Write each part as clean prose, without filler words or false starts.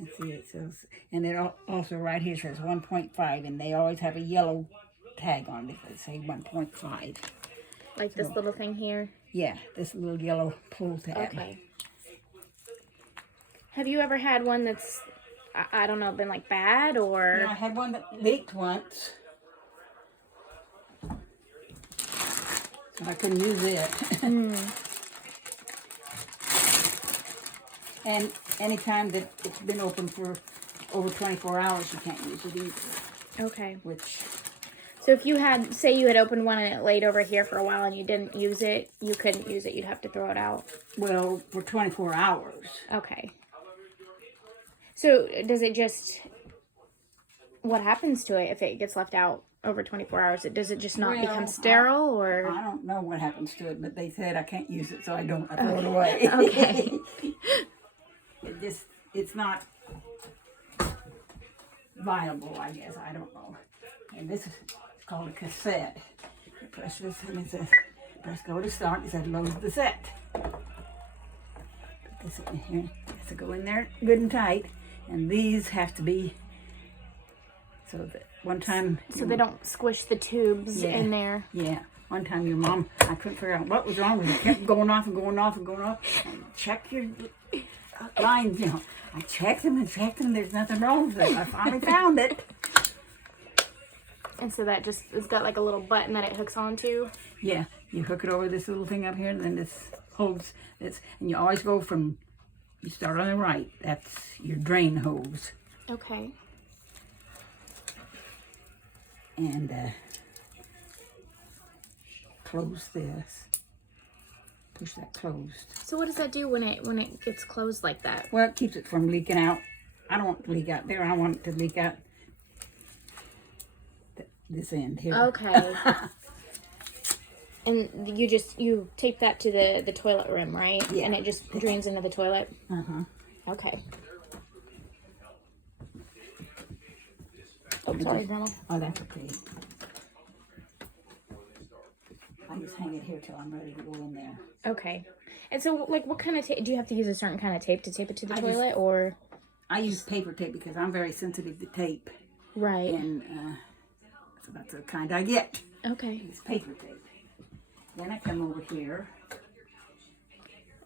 Let's see, it says, and it also right here says 1.5, and they always have a yellow tag on it that say 1.5. Like this little thing here? Yeah, this little yellow pull tab. Okay. Have you ever had one that's, I don't know, been like bad or? Yeah, I had one that leaked once. So I couldn't use it. And anytime that it's been open for over 24 hours, you can't use it either. Okay. Which, So if you had, say you had opened one and it laid over here for a while and you didn't use it, you couldn't use it. You'd have to throw it out. well, for 24 hours. Okay. So does it just, what happens to it if it gets left out over 24 hours? Does it just not become sterile or? I don't know what happens to it, but they said I can't use it, so I don't. I throw it away. Okay. It's not viable, I guess. I don't know. And this is called a cassette. You press this and it says, press go to start. It says load the set. Put this in here. It has to go in there good and tight. And these have to be, so that one time. So they don't squish the tubes in there. Yeah. One time your mom, I couldn't figure out what was wrong with it. It kept going off and going off and going off. And check your lines, you know. I checked them and checked them. There's nothing wrong with it. I finally found it. And so that just, it's got like a little button that it hooks onto. Yeah. You hook it over this little thing up here, and then this holds this. And you always go from, you start on the right. That's your drain hose. Okay. And close this. Push that closed. So what does that do when it gets closed like that? Well, it keeps it from leaking out. I don't want it to leak out there. I want it to leak out this end here. Okay. And you tape that to the toilet rim, right? Yeah. And it just drains into the toilet? Uh-huh. Okay. Oh, sorry, Grandma. Oh, that's okay. I just hang it here till I'm ready to go in there. Okay. And so, like, what kind of tape? Do you have to use a certain kind of tape to tape it to the toilet, or? I use paper tape because I'm very sensitive to tape. Right. And so that's the kind I get. Okay. It's paper tape. Then I come over here.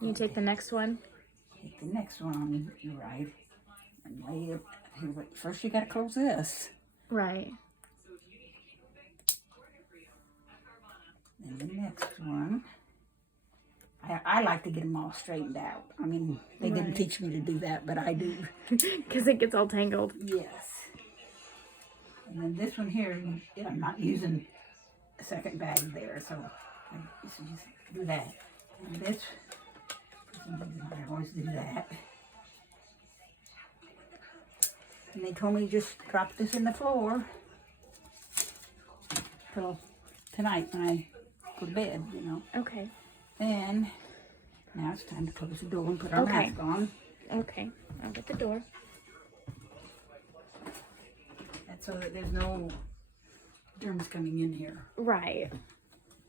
You take the next one? Take the next one on your right. And lay it here. But first you got to close this. Right. And the next one. I like to get them all straightened out. I mean, they didn't teach me to do that, but I do. Because it gets all tangled. Yes. And then this one here, I'm not using a second bag there, so I just do that. And this, I always do that. And they told me just drop this in the floor till tonight when I go to bed, you know. Okay. And now it's time to close the door and put our mask on. Okay. I'll get the door. That's so that there's no germs coming in here Right.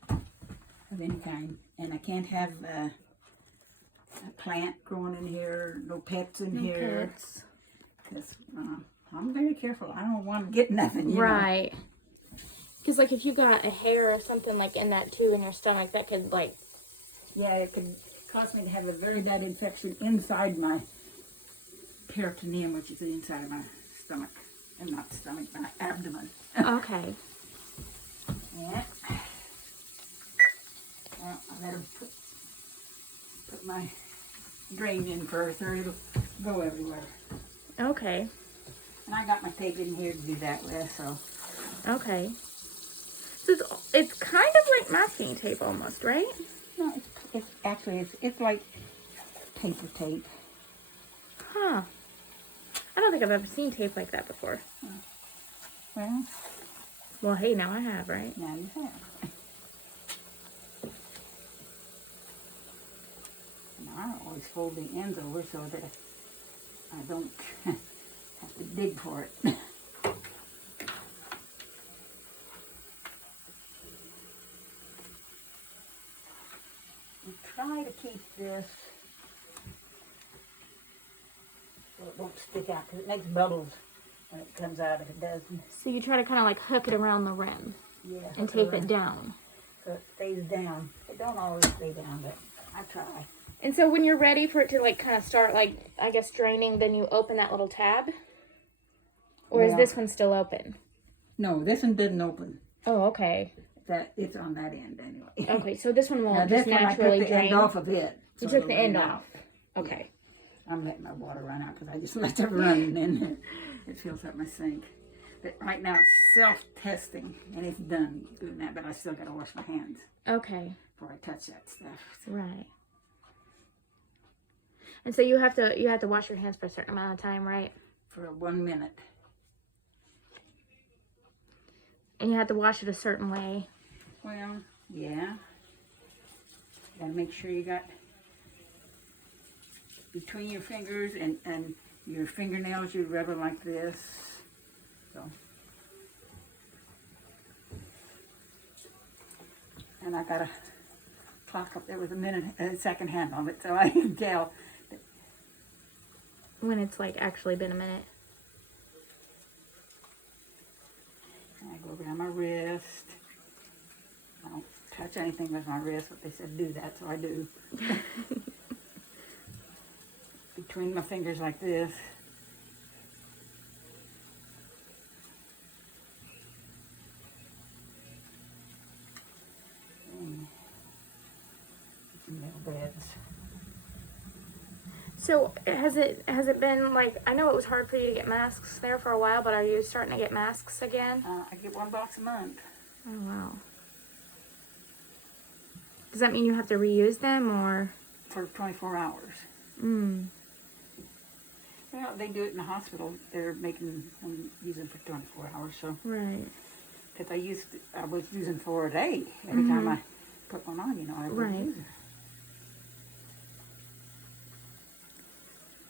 of any kind. And I can't have a plant growing in here, no pets in here. Pets. Because I'm very careful. I don't want to get nothing, you know. Right. Because, like, if you got a hair or something, like, in that, too, in your stomach, that could, like... Yeah, it could cause me to have a very bad infection inside my peritoneum, which is the inside of my stomach. And not stomach, my abdomen. Okay. Yeah. Well, I better put my drain in first, or it'll go everywhere. Okay. And I got my tape in here to do that with, so. Okay. So it's kind of like masking tape almost, right? No, it's actually like paper tape. Huh. I don't think I've ever seen tape like that before. Well, hey, now I have, right? Now you have. And I always fold the ends over so that I don't have to dig for it. We try to keep this so it won't won't stick out because it makes bubbles when it comes out if it doesn't. So you try to kind of like hook it around the rim Yeah. and tape it down. So it stays down. It don't always stay down, but I try. And so when you're ready for it to like kind of start like, I guess, draining, then you open that little tab? Or is this one still open? No, this one didn't open. Oh, okay. It's on that end anyway. Okay, so this one won't Now just this one I naturally took the drain. end off of it. You so took the it'll end run off. out. Okay. I'm letting my water run out because I just let it run and then it fills up my sink. But right now it's self-testing and it's done doing that, but I still got to wash my hands Okay. before I touch that stuff. Right. And so you have to wash your hands for a certain amount of time, right? For 1 minute. And you have to wash it a certain way. Well, yeah. Got to make sure you got between your fingers and your fingernails, you rub it like this. So. And I got a clock up there with a second hand on it, so I can tell. When it's like actually been a minute. And I go around my wrist. I don't touch anything with my wrist, but they said do that, so I do. Between my fingers like this. And some little beds. So has it been like, I know it was hard for you to get masks there for a while, but are you starting to get masks again? I get 1 box a month. Oh wow. Does that mean you have to reuse them or? For 24 hours. Mm. Well, they do it in the hospital. They're making them use them for 24 hours. So, Right. because I was using 4 a day every time I put one on. You know, I would Right. use it.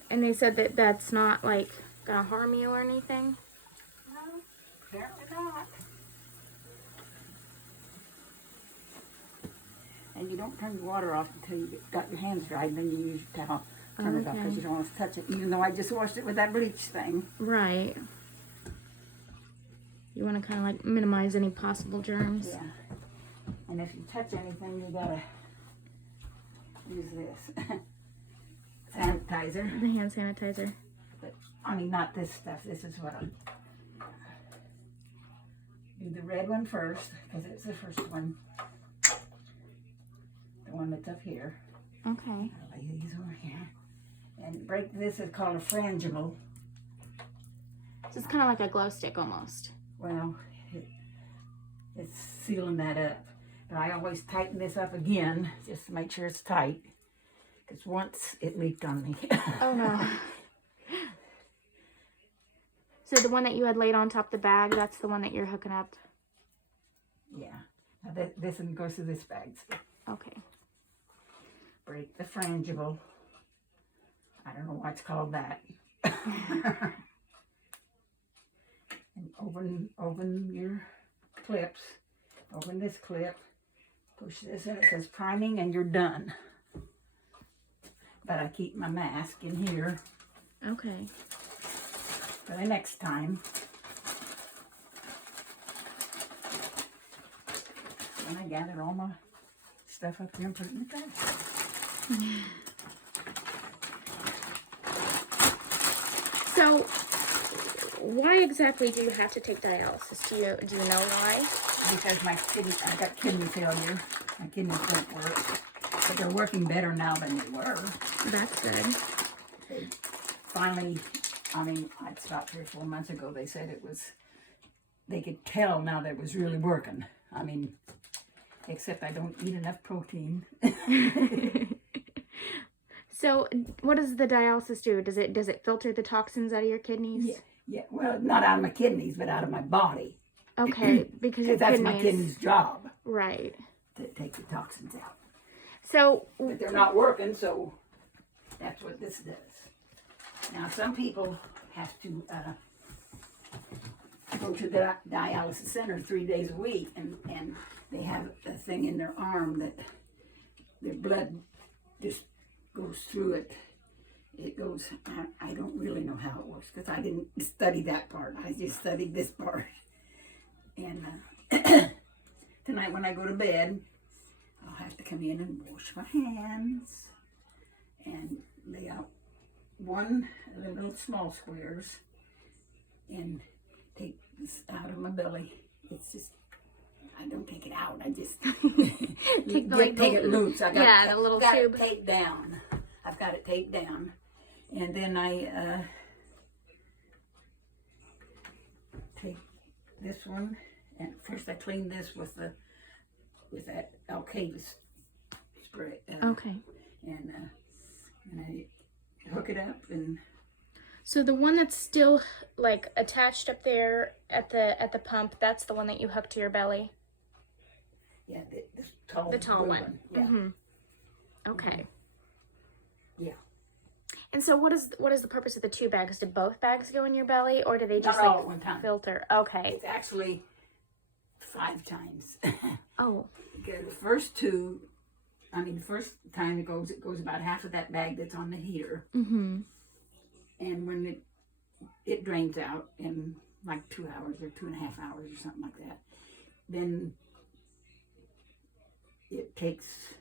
And they said that that's not like gonna harm you or anything? No, apparently not. And you don't turn your water off until you got your hands dried, and then you use your towel. Turn it off because you don't want to touch it, even though I just washed it with that bleach thing. Right. You want to kind of like minimize any possible germs. Yeah. And if you touch anything, you gotta use this. Sanitizer. The hand sanitizer. But, I mean, not this stuff. This is what I do. The red one first, because it's the first one. The one that's up here. Okay. I'll lay these over here. And break this is called a frangible. So it's kind of like a glow stick almost. Well, it's sealing that up. But I always tighten this up again, just to make sure it's tight. Because once it leaked on me. Oh no. So the one that you had laid on top of the bag, that's the one that you're hooking up? Yeah. Now this one goes to this bag. Okay. Break the frangible. I don't know why it's called that. And open your clips. Open this clip. Push this in. It says priming and you're done. But I keep my mask in here Okay. for the next time. And I gathered all my stuff up here and put it in the bag. So, why exactly do you have to take dialysis? Do you know why? Because I got kidney failure. My kidneys don't work. But they're working better now than they were. That's good. They finally, I mean, it's about 3 or 4 months ago, they said they could tell now that it was really working. I mean, except I don't eat enough protein. So, what does the dialysis do? Does it filter the toxins out of your kidneys? Yeah. Well, not out of my kidneys, but out of my body. Okay, because your that's kidneys. my kidney's job. Right. To take the toxins out. So. But they're not working, so that's what this does. Now, some people have to go to the dialysis center 3 days a week, and they have a thing in their arm that their blood just goes through it, it goes, I don't really know how it works because I didn't study that part. I just studied this part. And tonight when I go to bed, I'll have to come in and wash my hands and lay out one of the little small squares and take this out of my belly. It's just, I don't take it out. I just take it loose. I got the little got tube it taped down. I've got it taped down, and then I take this one, and first I clean this with that Alcavis spray. Okay. And I hook it up and. So the one that's still like attached up there at the pump, that's the one that you hook to your belly. Yeah, the tall one. Yeah. Mm-hmm. Okay. Yeah. And so what is the purpose of the 2 bags? Do both bags go in your belly, or do they just Not all at one time. filter? Okay. It's actually 5 times. Oh. Because the first 2, the first time it goes about half of that bag that's on the heater. Mm-hmm. And when it drains out in like 2 hours or 2.5 hours or something like that, then it takes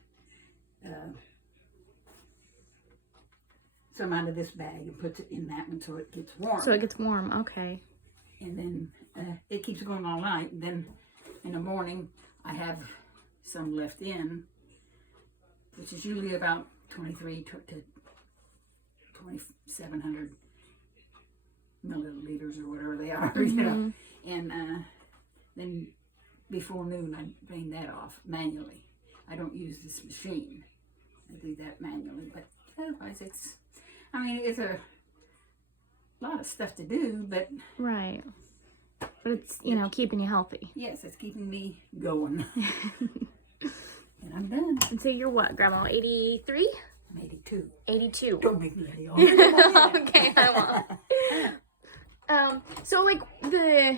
some out of this bag and puts it in that one so it gets warm. So it gets warm, okay. And then it keeps going all night. And then in the morning, I have some left in, which is usually about 23 to 2,700 milliliters or whatever they are, Mm-hmm. you know. And then before noon, I drain that off manually. I don't use this machine. I do that manually. But otherwise, it's a lot of stuff to do, but... Right. But it's, keeping you healthy. Yes, it's keeping me going. And I'm done. And so you're what, Grandma? 83? I'm 82. 82. Don't make me any older. Okay, I won't. So like the